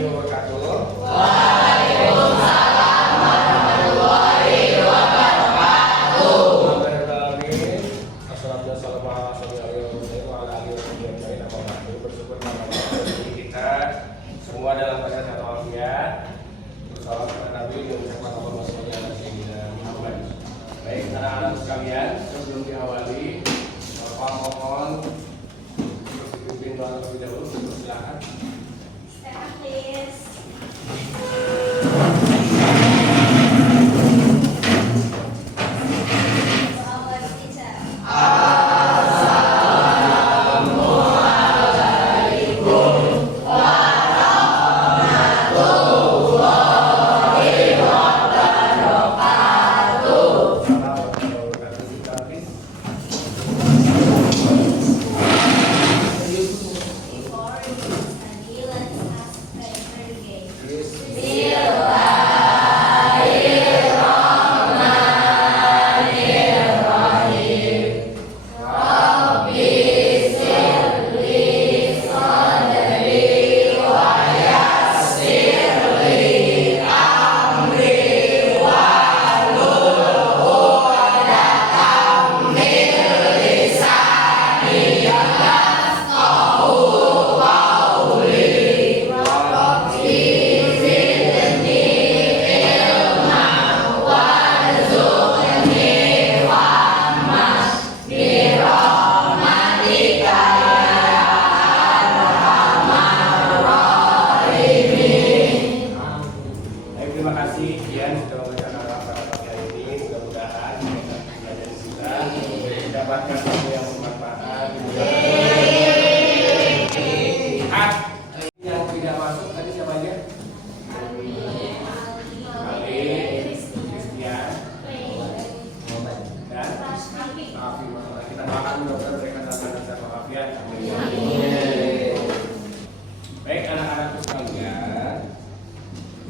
warahmatullahi wabarakatuh. Waalaikumsalam warahmatullahi wabarakatuh. Kita semua dalam keadaan sehat walafiat. Salam kepada Nabi dan ucapkan Allahumma sholli ala sayyidina Muhammad. Baik anak-anak sekalian, sebelum diawali, Bapak mohon dipimpin doa terlebih dahulu. Silakan. Stand please. Our teacher. Before we study, let's ask prayer for the game. Baik, terima kasih Ian sudah memberikan arahan pada pagi hari ini. Mudah-mudahan belajar kita mendapatkan ilmu yang bermanfaat. Yang tidak masuk tadi siapa aja? Ali, Christian, dan Afi. Kita doakan mudah-mudahan mereka dalam keadaan walafiat. Baik anak-anakku sekalian,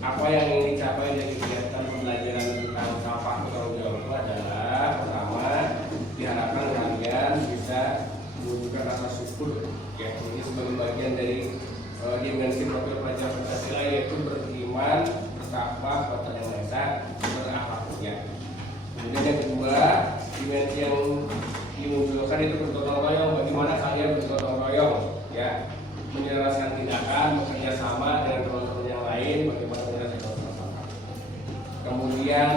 apa yang ingin dicapai dari kegiatan pembelajaran tentang sampah bertanggung jawab itu adalah pertama, diharapkan kalian bisa menunjukkan rasa syukur, ya, ini sebagai bagian dari dimensi profil pelajaran Pancasila, yaitu beriman, bertakwa, bertakwa yang Maha Esa, berakhlak mulia. Kemudian yang kedua, dimensi yang dimunculkan itu bergotong royong. Bagaimana kalian bergotong royong, ya, menyelesaikan tindakan, bekerja sama dengan teman-teman yang lain, bagaimana menyelesaikan masalah. Kemudian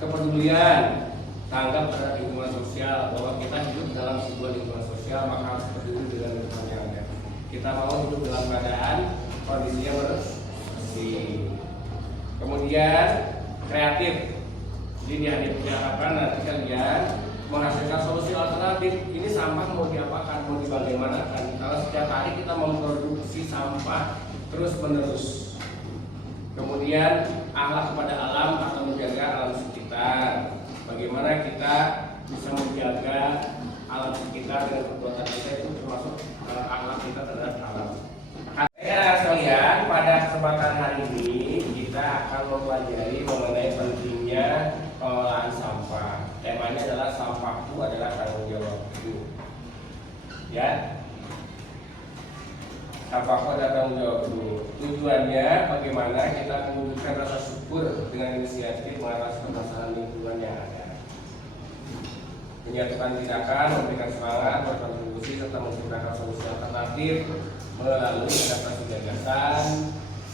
kepedulian, tanggap terhadap lingkungan sosial, bahwa kita hidup dalam sebuah lingkungan sosial, maka harus peduli dengan lingkungan yang ada. Kita mau hidup dalam keadaan kondisinya bersih. Kemudian kreatif, jadi diharapkan nanti kalian menghasilkan solusi alternatif. Ini sampah mau diapakan, mau dibagaimanakan? Kalau setiap hari kita memproduksi sampah terus menerus. Kemudian akhlak kepada alam atau menjaga alam sekitar. Bagaimana kita bisa menjaga alam sekitar dengan perbuatan kita, itu termasuk akhlak kita terhadap alam. Ya sekalian, pada kesempatan hari ini kita akan mempelajari mengenai pentingnya pengelolaan sampah. Temanya adalah sampahku adalah tanggung jawabku. Ya, sampahku adalah tanggung jawabku. Tujuannya bagaimana kita menunjukkan rasa syukur dengan inisiatif mengatasi permasalahan lingkungan yang ada. Menyatukan tindakan, memberikan semangat, berkontribusi serta menciptakan solusi alternatif melalui adaptasi gagasan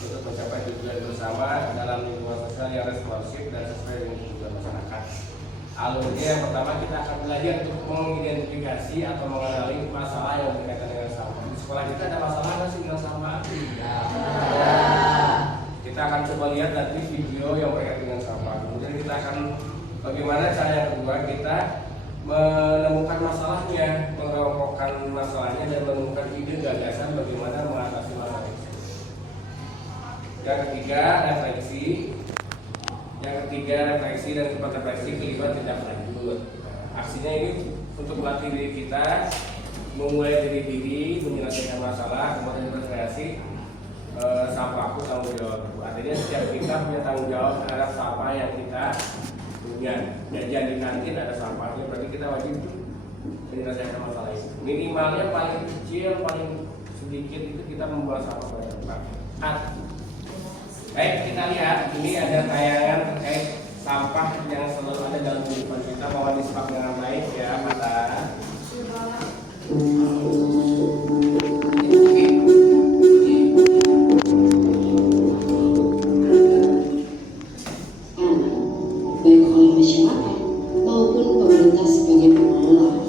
untuk mencapai tujuan bersama dalam lingkungan sosial yang responsif dan sesuai dengan kebutuhan masyarakat. Alurnya yang pertama, kita akan belajar untuk mengidentifikasi atau mengenali masalah yang berkaitan dengan sampah. Di sekolah kita ada masalah nggak sih dengan sampah? Ya. Kita akan coba lihat nanti video yang berkaitan dengan sampah. Kemudian kita akan bagaimana cara yang kedua, kita menemukan masalahnya, mengelompokkan masalahnya dan menemukan ide gagasan bagaimana mengatasi masalah itu. Yang ketiga, refleksi. Yang ketiga, refleksi dan cepat refleksi. Kelima, tindak lanjut. Aksinya ini untuk melatih diri kita, memulai dari diri, menyelesaikan masalah, kemudian berkreasi. Sampahku tanggung jawab. Artinya setiap kita punya tanggung jawab terhadap sampah yang kita punya. Jajan di kantin ada sampahnya, berarti kita wajib menyelesaikan masalah itu. Minimalnya paling kecil, paling sedikit itu kita membuang sampah pada tempat. Baik, kita lihat ini ada tayangan terkait sampah yang selalu ada dalam kehidupan kita. Mohon disimak dengan baik ya, Mata. Baik oleh masyarakat maupun pemerintah sebagai pengelola.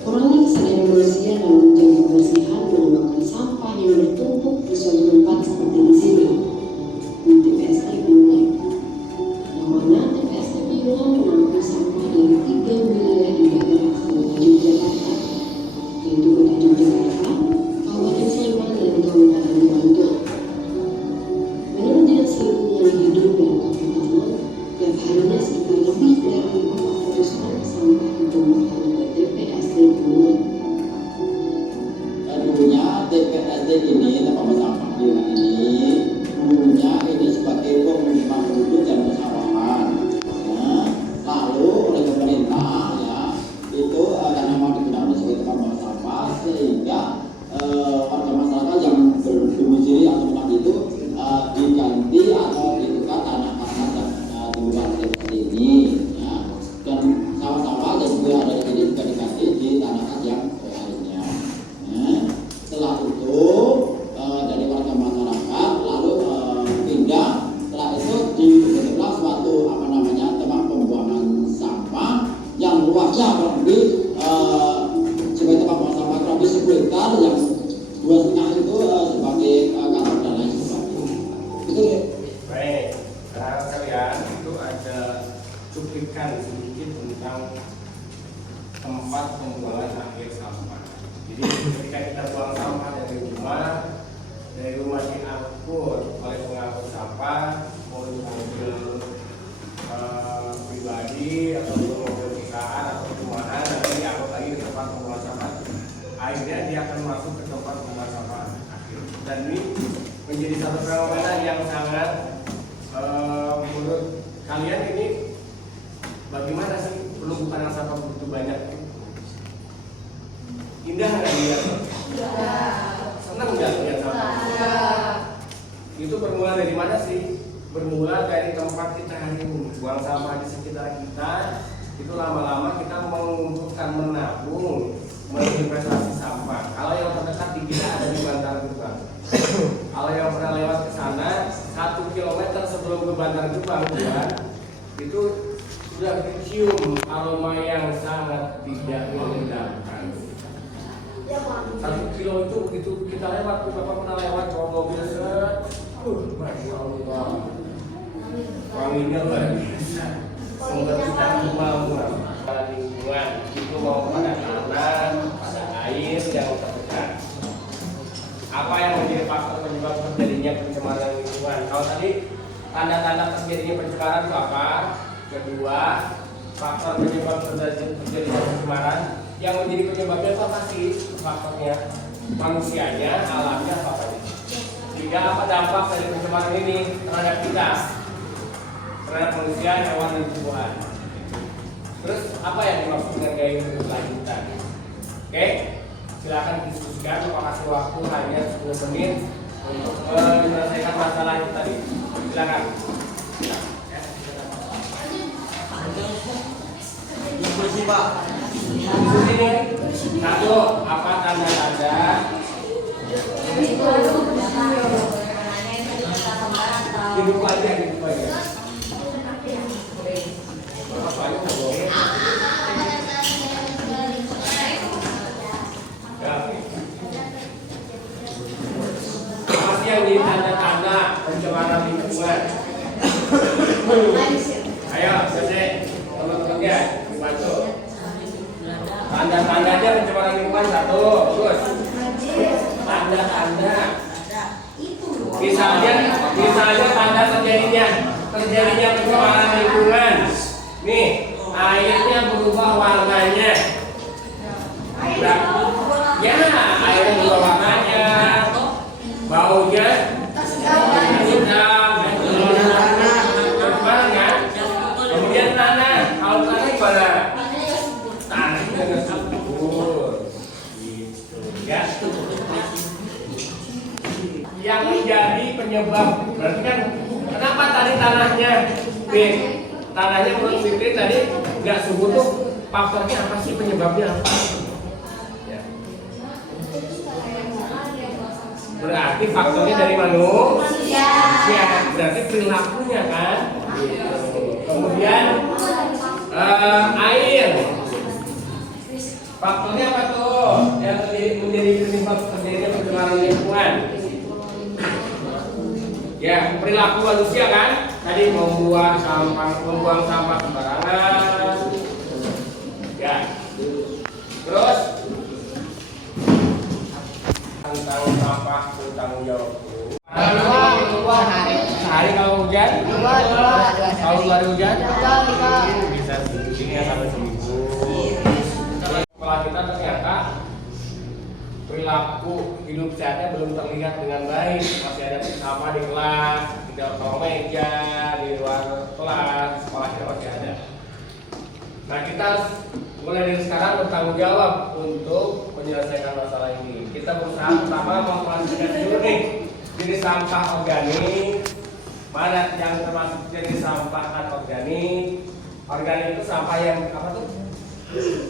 Kurangnya kesadaran manusia dalam menjaga kebersihan menyebabkan sampah yang bertumpuk di suatu tempat seperti di sini, di TPST Piungan. Yang mana TPST Piungan menampung sampah dari 3 wilayah di daerah Istimewa Yogyakarta, yaitu Kota Yogyakarta, Kabupaten Sleman, dan Kabupaten Bantul. Menurut Dinas Lingkungan Hidup dan Kehutanan, tiap harinya sekitar lebih dari 400 ton sampah ditumpahkan ke TPST Piungan. Dulunya TPST ini, tempat sampah Piungan ini, dulunya ini sebagai pemukiman penduduk dan persawahan. Nah, lalu oleh pemerintah ya itu karena mau digunakan sebagai tempat sampah sehingga warga masyarakat yang berdomisili atau tempat itu diganti atau ditukar tanah-tanah yang di luar TPST ini ya. Dan sawah-sawah yang juga ada di sini juga diganti di tanah yang lainnya. Nah, setelah itu dari warga masyarakat lalu pindah. Setelah itu dibentuklah suatu tempat pembuangan sampah yang luasnya kurang lebih sebagai tempat pembuangan sampah kurang lebih 10 hektar yang 2,5 itu sebagai kantor dan lain sebagainya. Itu ya. Baik, rekan sekalian, itu ada cuplikan sedikit tentang tempat pembuangan akhir sampah. Jadi ketika kita buang sampah dari rumah diangkut oleh pengangkut sampah, mobil pribadi atau mobil perusahaan atau perumahan, nanti diangkut lagi ke tempat pembuangan sampah. Akhirnya dia akan masuk ke tempat pembuangan sampah akhir. Dan ini menjadi satu fenomena yang sangat menurut kalian ini bagaimana sih penumpukan sampah begitu banyak? Indah nggak lihat? Senang nggak lihat sampah? Itu bermula dari mana sih? Bermula dari tempat kita hari ini buang sampah di sekitar kita. Itu lama-lama kita mengumpulkan, menabung, menginvestasi sampah. Kalau yang terdekat di kita ada di Bantar Gebang. Kalau yang pernah lewat ke sana 1 kilometer sebelum ke Bantar Gebang ya, itu sudah dicium aroma yang sangat tidak menyenangkan. 1 kilo itu begitu kita lewat, Bapak pernah lewat bawa mobil set, Masya Allah, wanginya luar biasa. Semoga kita kemauan lingkungan itu mau pada tanah, pada air yang terdekat. Apa yang menjadi faktor penyebab terjadinya pencemaran lingkungan? Kalau tadi tanda-tanda terjadinya pencemaran itu apa? Kedua, faktor penyebab terjadinya pencemaran. Yang menjadi penyebabnya itu apa sih faktornya? Manusianya, alamnya, apa tadi? Tiga, apa dampak dari pencemaran ini terhadap kita? Terhadap manusia, hewan, dan tumbuhan. Terus apa yang dimaksud dengan gaya hidup berkelanjutan? Oke, silakan diskusikan. Saya kasih waktu hanya 10 menit untuk menyelesaikan masalah itu tadi. Silakan. Diskusi Pak. Diskusi nih. Satu, apa tanda-tanda? Hidup aja. Apa aja boleh. Apa sih yang jadi tanda-tanda pencemaran lingkungan? Ayo, Jose, teman-temannya dibantu. Tanda-tandanya pencemaran lingkungan satu, terus tanda-tanda. Misalnya tanda terjadinya pencemaran lingkungan. Nih, airnya berubah warnanya. Ya, airnya berubah warnanya. Baunya hitam, kan? Kemudian tanah, kalau tanah gimana? Tanah juga subur, gitu ya. yang menjadi penyebab. Berarti kan kenapa tadi tanahnya B? Tanahnya menurut Fitri tadi nggak subur tuh faktornya apa sih, penyebabnya apa? Ya. Berarti faktornya dari manusia. Berarti perilakunya kan. Kemudian air. Faktornya apa tuh yang menjadi penyebab terjadinya pencemaran lingkungan? Ya, perilaku manusia kan. Tadi membuang sampah sembarangan. Ya. Terus tentang sampah bertanggung jawab. Sehari kalau hujan? Kalau nggak ada hujan? Bisa segini ya, sampai seminggu. Sekolah kita ternyata perilaku hidup sehatnya belum terlihat dengan baik. Masih ada sampah di kelas, di dalam meja, di luar kelas, sekolah kita masih ada. Nah, kita mulai dari sekarang bertanggung jawab untuk menyelesaikan masalah ini. Kita berusaha pertama mengklasifikasi dulu nih jenis sampah organik, mana yang termasuk jenis sampah anorganik. Organik itu sampah yang apa tuh?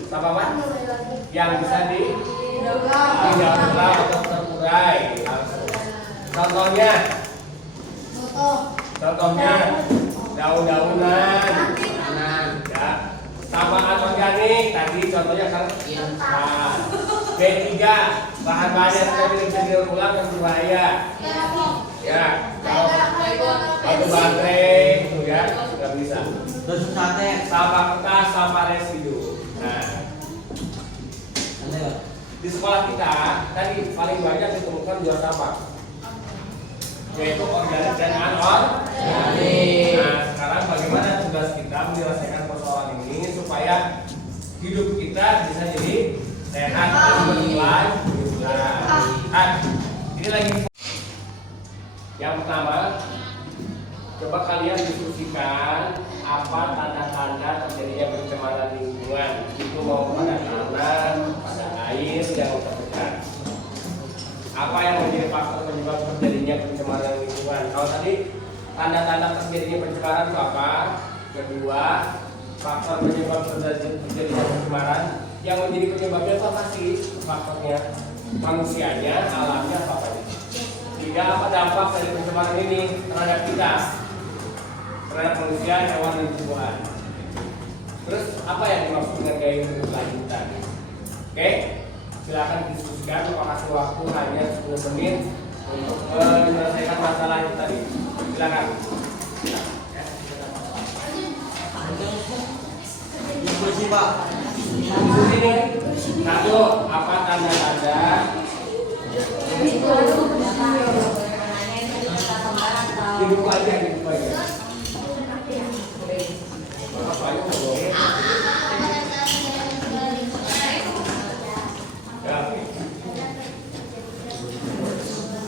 Sampah apa? Yang bisa didaur ulang atau terurai langsung. Contohnya daun-daunan, ya. Sampah anorganik tadi contohnya kan B3, bahan-bahan yang tidak bisa didaur ulang dan berbahaya. Ya, batu baterai itu ya nggak bisa. Sampah kertas, sampah residu. Nah, di sekolah kita tadi paling banyak ditemukan dua sampah, yaitu organik dan anorganik. Nah, sekarang bagaimana tugas kita menyelesaikan persoalan ini supaya hidup kita bisa jadi sehat dan berkelanjutan. Ini lagi. Yang pertama, coba kalian diskusikan apa tanda-tanda terjadinya pencemaran lingkungan. Itu mau pada tanah, pada air yang terdekat. Apa yang menjadi faktor penyebab terjadinya pencemaran lingkungan? Kalau tadi tanda-tanda terjadinya pencemaran itu apa? Kedua, faktor penyebab terjadinya pencemaran. Yang menjadi penyebabnya itu apa sih faktornya? Manusianya, alamnya, apa ini? Tiga, apa dampak dari pencemaran ini terhadap kita, terhadap manusia, hewan, dan tumbuhan? Terus apa yang dimaksud dengan gaya hidup berkelanjutan? Oke, silakan diskusikan. Saya kasih waktu hanya 10 menit untuk menyelesaikan masalah itu tadi. Silakan. Diskusi Pak. Diskusi ini. Satu, apa tanda-tanda? Dibuka aja, dibuka aja. Apa itu?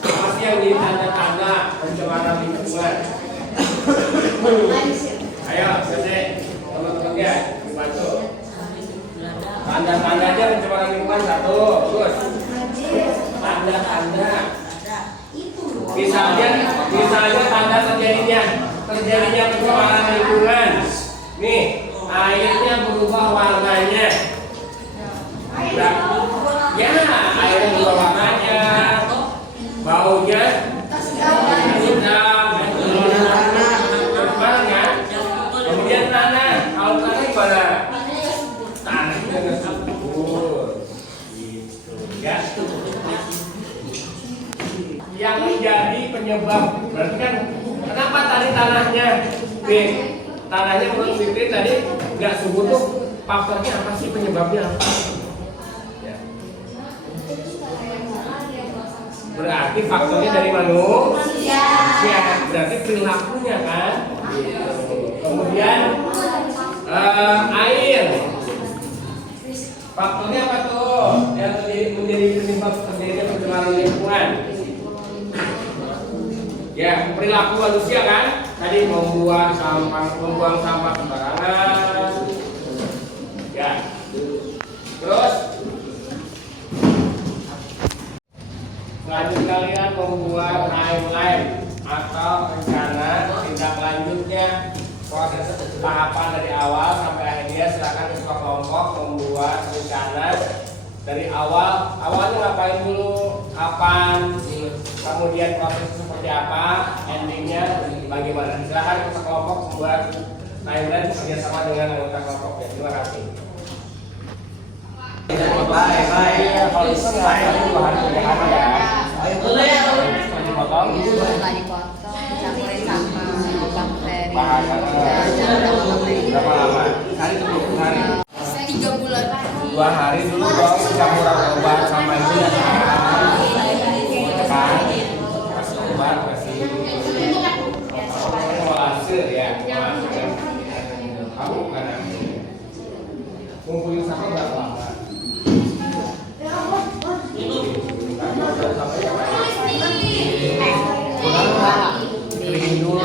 Apa sih yang jadi tanda-tanda pencemaran lingkungan? Ayo, Sese, teman-temannya dibantu. Tanda-tandanya pencemaran lingkungan satu, terus tanda-tanda. Misalnya tanda terjadinya pencemaran lingkungan. Nih, airnya berubah warnanya. Ya, airnya berubah warnanya. Baunya hitam. Kemudian tanah. Kalau tanah gimana? Tanahnya nggak subur. Gitu ya. Yang menjadi penyebab. Berarti kan kenapa tadi tanahnya B? Tanahnya menurut Fitri tadi nggak subur tuh faktornya apa sih, penyebabnya apa? Ya. Berarti faktornya dari manusia. Berarti perilakunya kan. Kemudian air. Faktornya apa tuh yang menjadi penyebab terjadinya pencemaran lingkungan? Ya, perilaku manusia kan. Tadi membuang sampah sembarangan. Ya. Terus lanjut kalian membuat dari awalnya ngapain dulu, kapan, kemudian proses seperti apa, endingnya bagaimana. Silakan kita kelompok membuat timeline kerjasama dengan anggota kelompoknya. Terima kasih. Baik. Kalau itu bahan bahan ya. Boleh ya. Dipotong. Setelah dipotong, dicampurin sama bakteri. Berapa lama? Hari itu 20 hari. 3 bulan lagi. 2 hari dulu dong campuran obat sama itu ya kan? Kasih obat, kasih hasil ya. Kamu bukan ngumpulin sampah berapa lama? Keringin dulu.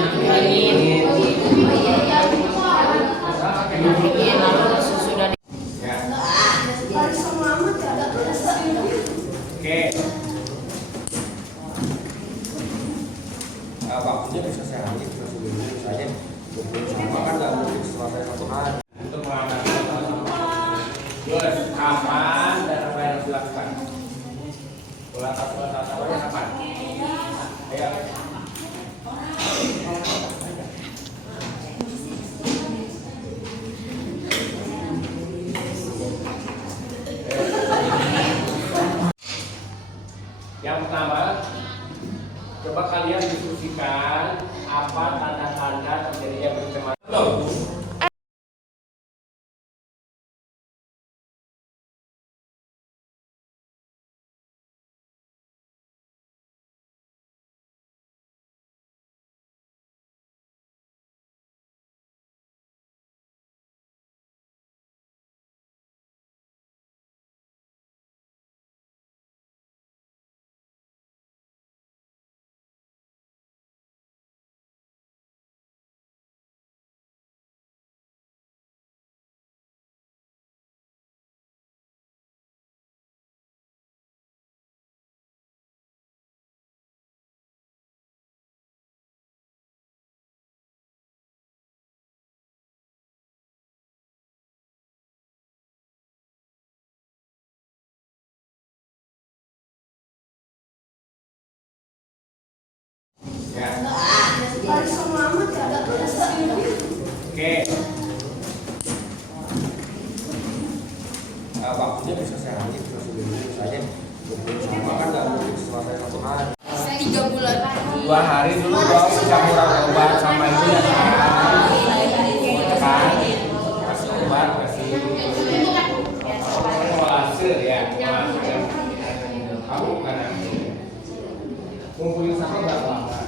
Waktunya bisa sehari, bisa seminggu, misalnya 20 sama kan nggak mungkin selesai 1 hari. Untuk mengatasi masalah kapan dan apa yang harus dilakukan? Mengatasi masalahnya kapan? Ayo. Yang pertama, coba kalian diskusikan apa tanda-tanda terjadinya pencemaran. Ya. Oke. Waktunya bisa sehari, bisa seminggu, misalnya 20 sama kan nggak mungkin selesai 1 hari. 3 bulan lagi. 2 hari dulu dong campuran obat sama itu ya kan? Kasih obat, kasih hasil ya. Kamu bukan ngumpulin sampah berapa lama?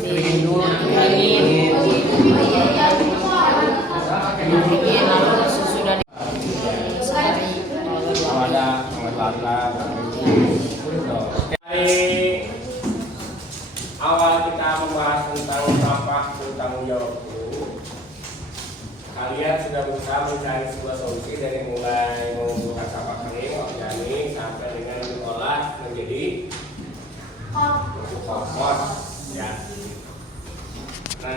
Keringin dulu. Dari awal kita membahas tentang sampah bertanggung jawab itu, kalian sudah berusaha mencari sebuah solusi dari mulai mengumpulkan sampah kering, organik, sampai dengan diolah menjadi kompos, ya. Nah,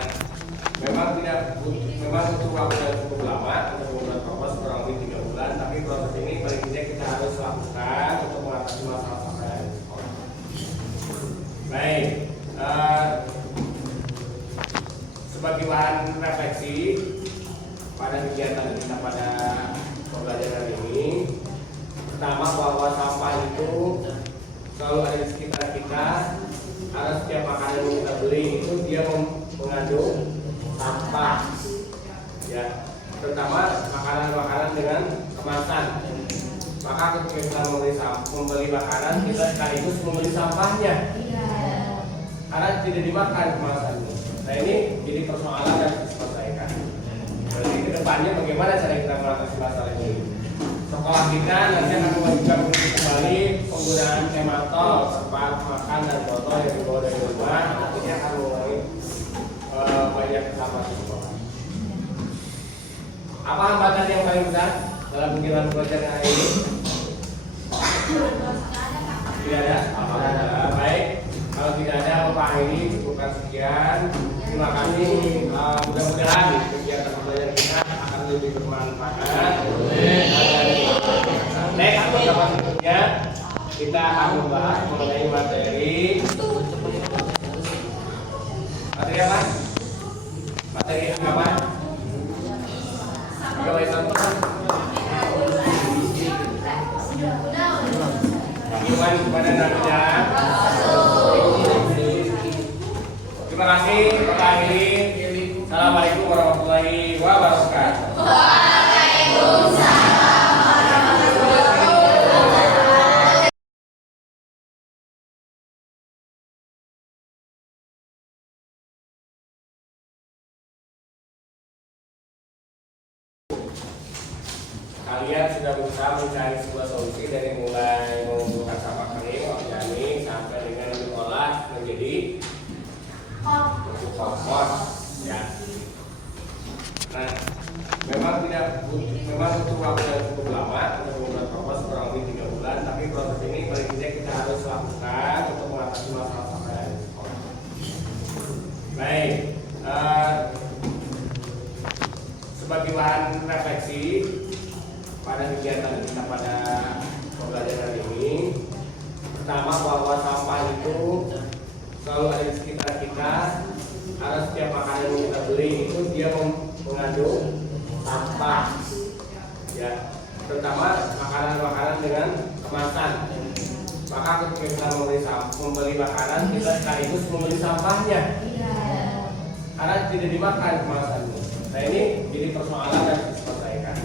memang butuh waktu yang cukup lama untuk membuat kompos, kurang lebih 3 bulan. Tapi proses ini paling tidak kita harus lakukan untuk mengatasi masalah sampah yang di sekolah. Baik, sebagai bahan refleksi pada kegiatan kita pada pembelajaran ini, pertama bahwa sampah itu selalu ada di sekitar kita. Karena setiap makanan yang kita beli itu dia mengandung sampah, ya, terutama makanan-makanan dengan kemasan. Maka ketika kita membeli makanan, kita sekaligus membeli sampahnya, karena tidak dimakan kemasannya. Nah, ini jadi persoalan yang harus diselesaikan. Jadi kedepannya bagaimana cara kita mengatasi masalah ini? Sekolah kita nanti akan mewajibkan untuk kembali penggunaan kematol tempat makan dan botol yang dibawa dari rumah. Nantinya akan mengurangi banyak sampah di sekolah. Apa hambatan yang paling besar dalam kegiatan pembelajaran hari ini? Tidak ada. Baik, kalau tidak ada, Pak ini cukupkan sekian. Terima kasih. Mudah-mudahan kegiatan pembelajaran kita akan lebih bermanfaat. Next, pertemuan berikutnya kita akan membahas mengenai materi apa? Materi agama. Agama Islam itu iman kepada Nabi-Nya. Terima kasih. Kita akhiri. Assalamualaikum warahmatullahi wabarakatuh. Kalian sudah berusaha mencari sebuah solusi dari mulai mengumpulkan sampah kering, organik, sampai dengan diolah menjadi kompos, ya. Nah, memang butuh waktu yang cukup lama untuk membuat kompos, kurang lebih 3 bulan. Tapi proses ini paling tidak kita harus lakukan untuk mengatasi masalah sampah yang ada di sekolah. Baik, sebagai bahan refleksi pada kegiatan kita pada pembelajaran ini, pertama bahwa sampah itu selalu ada di sekitar kita. Karena setiap makanan yang kita beli itu dia mengandung sampah, ya, terutama makanan-makanan dengan kemasan. Maka ketika kita membeli makanan, kita sekaligus membeli sampahnya, karena tidak dimakan kemasannya. Nah, ini jadi persoalan yang harus diselesaikan.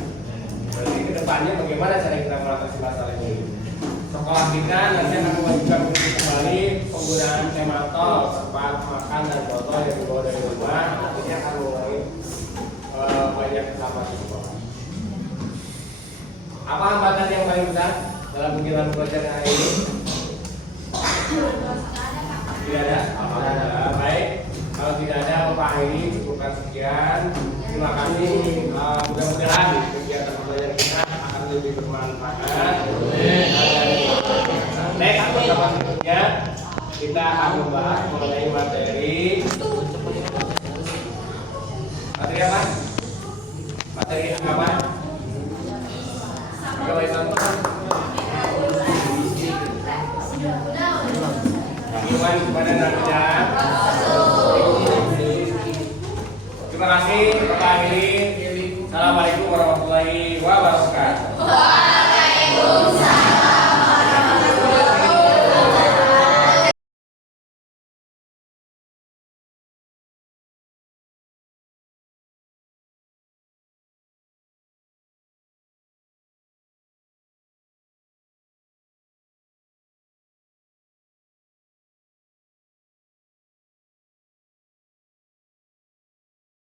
Jadi kedepannya bagaimana cara kita mengatasi masalah ini? Sekolah kita nanti akan mewajibkan untuk kembali penggunaan kematol, tempat makan dan botol yang dibawa dari rumah. Nantinya akan mengurangi banyak sampah di sekolah. Apa hambatan yang paling besar dalam kegiatan pembelajaran hari ini? Tidak ada. Baik. Kalau tidak ada, Pak ini cukupkan sekian. Terima kasih. Mudah-mudahan kegiatan pembelajaran kita akan lebih bermanfaat. Next, pertemuan berikutnya kita akan membahas mengenai materi apa? Materi agama. Agama Islam itu iman kepada Nabi-Nya.